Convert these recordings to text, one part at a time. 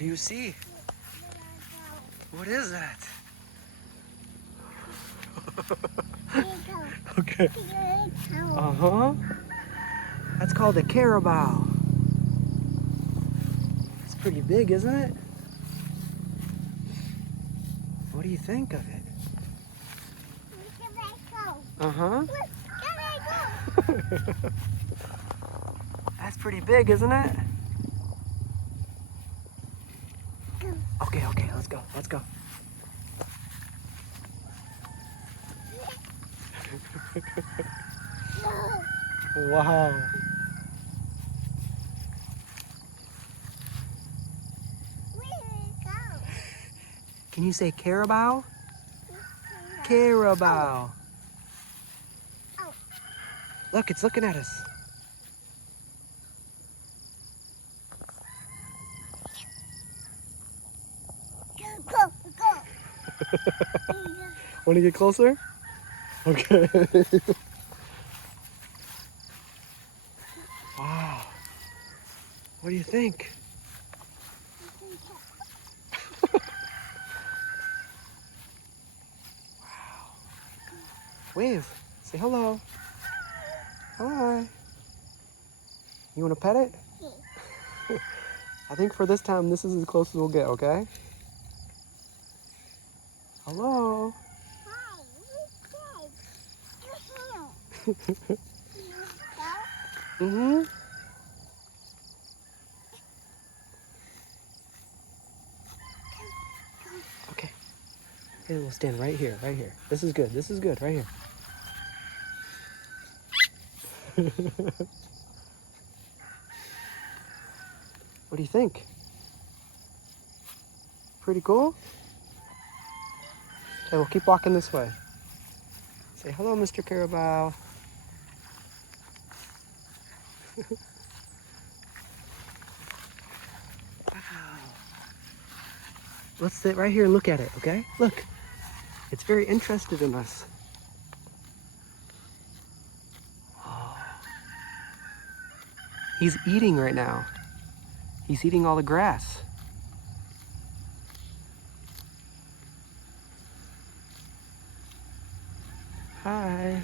What do you see? What is that? Okay. Uh-huh. That's called a carabao. It's pretty big, isn't it? What do you think of it? Uh-huh. That's pretty big, isn't it? Okay, let's go. Let's go. Wow. Can you say carabao? Carabao. Look, it's looking at us. Want to get closer? Okay. Wow. What do you think? Wow. Wave. Say hello. Hi. You want to pet it? I think for this time, this is as close as we'll get, okay? Hello. Mm-hmm. Okay. Here, we'll stand right here, right here. This is good, right here. What do you think? Pretty cool? Okay, we'll keep walking this way. Say hello, Mr. Carabao. Wow. Let's sit right here and look at it, okay? Look, it's very interested in us. Oh. He's eating right now. He's eating all the grass. Hi.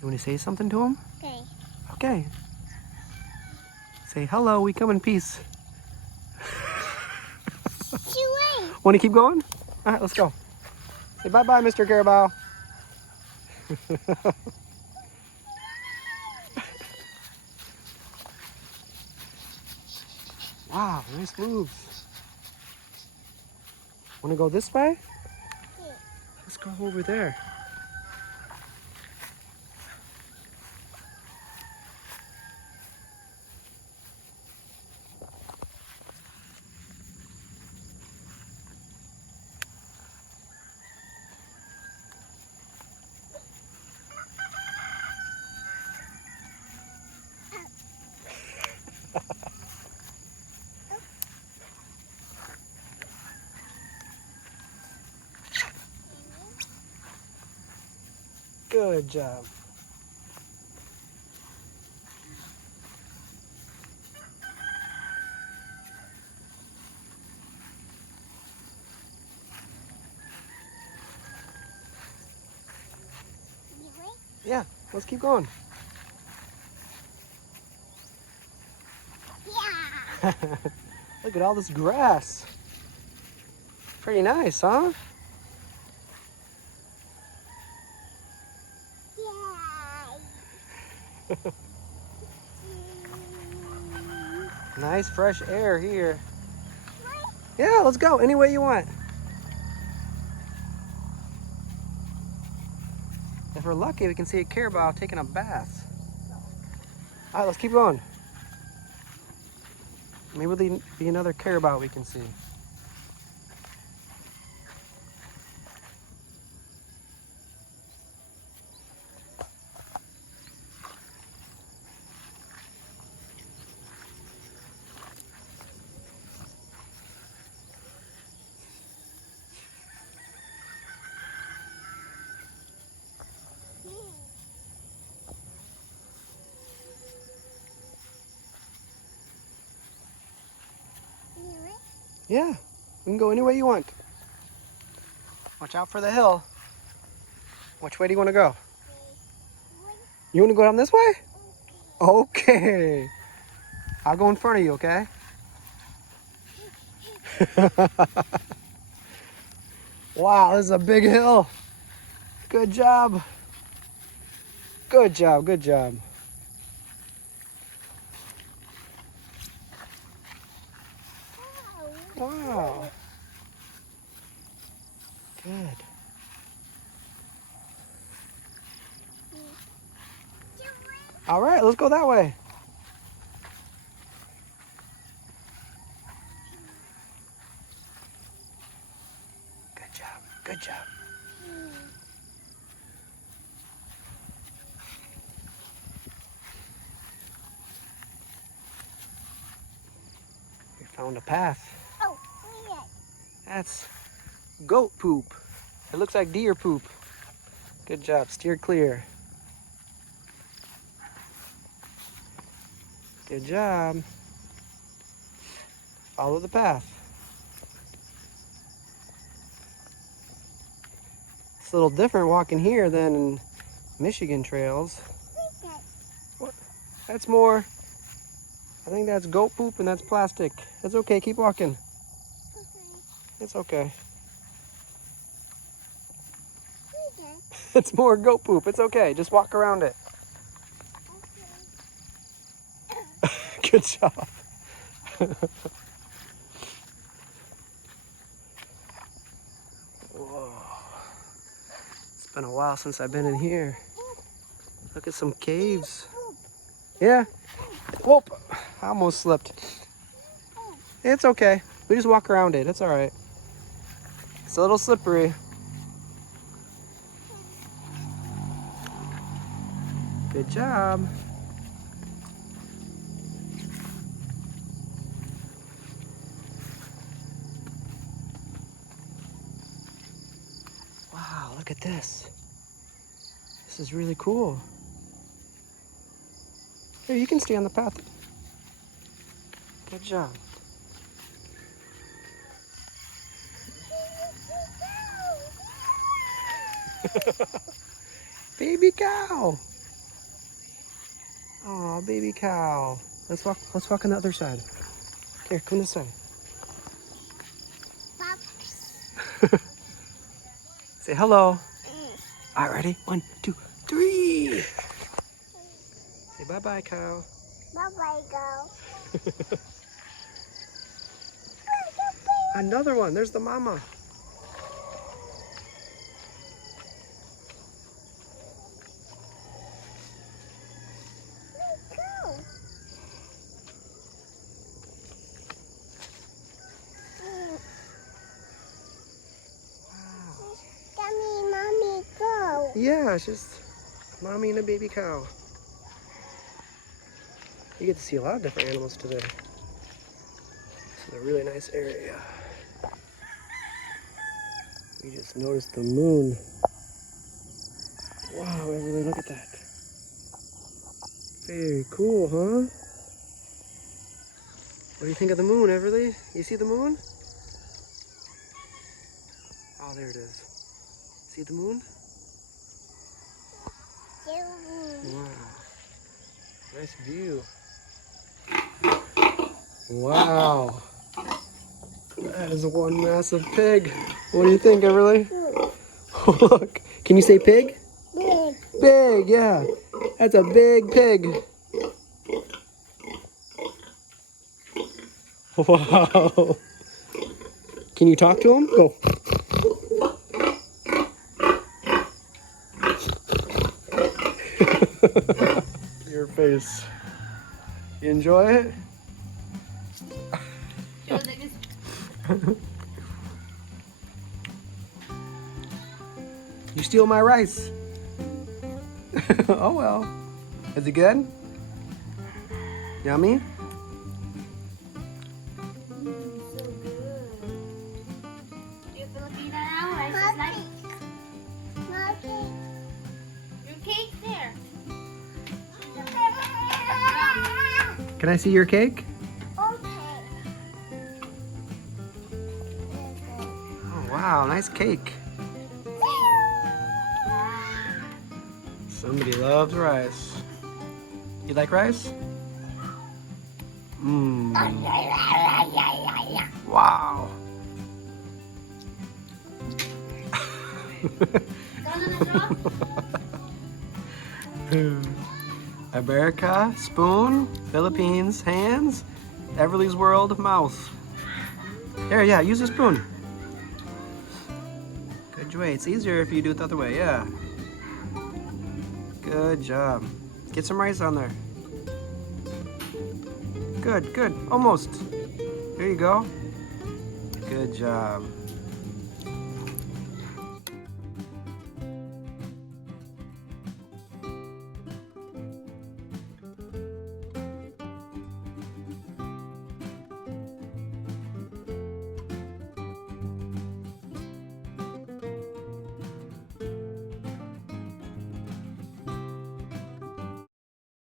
You want to say something to him? Okay. Okay. Say hello, we come in peace. Want to keep going? All right, let's go. Say bye-bye, Mr. Carabao. Wow, nice moves. Want to go this way? Yeah. Let's go over there. Good job. Yeah, let's keep going. Yeah. Look at all this grass. Pretty nice, huh? Yeah. Nice fresh air here. Yeah, let's go any way you want. If we're lucky, we can see a carabao taking a bath. All right, let's keep going. Maybe there'll be another carabao we can see. Yeah, we can go any way you want. Watch out for the hill. Which way do you want to go? You want to go down this way? Okay. I'll go in front of you, okay? Wow, this is a big hill. Good job. Good job, good job. Wow. Good. All right, let's go that way. Good job, good job. We found a path. Oh, yeah. That's goat poop. It looks like deer poop. Good job, steer clear. Good job. Follow the path. It's a little different walking here than in Michigan trails. What? That's more, I think that's goat poop and that's plastic. It's okay, keep walking. It's okay. It's more goat poop, it's okay, just walk around it. Good job. Whoa. It's been a while since I've been in here. Look at some caves. Yeah. Whoop. I almost slipped. It's okay. We just walk around it. It's all right. It's a little slippery. Good job. Wow, look at this. This is really cool. Here, you can stay on the path. Good job. Baby cow. Oh, baby cow. Let's walk on the other side. Here, come this side. Say hello. All right, ready? 1, 2, 3. Say bye-bye, cow. Bye-bye, go. Another one. There's the mama. Mommy, go. Yeah, it's just mommy and a baby cow. You get to see a lot of different animals today. This is a really nice area. We just noticed the moon. Wow, everybody, look at that. Very cool, huh? What do you think of the moon, Everly? You see the moon? Oh, there it is. See the moon? Wow. Nice view. Wow. That is one massive pig. What do you think, Everly? Look. Can you say pig? Big. Big, yeah. That's a big pig. Wow. Can you talk to him? Go. Your face. You enjoy it? You steal my rice. Oh well. Is it good? Yummy? So good. Do you Filipino now? Rice is nice. Mommy. Your cake there. Can I see your cake? Okay. Wow, nice cake. Somebody loves rice. You like rice? Mmm. Wow. America, spoon, Philippines, hands, Everly's world, mouth. There, yeah, use the spoon. Good way. It's easier if you do it the other way, yeah. Good job. Get some rice on there. Good, good. Almost. There you go. Good job.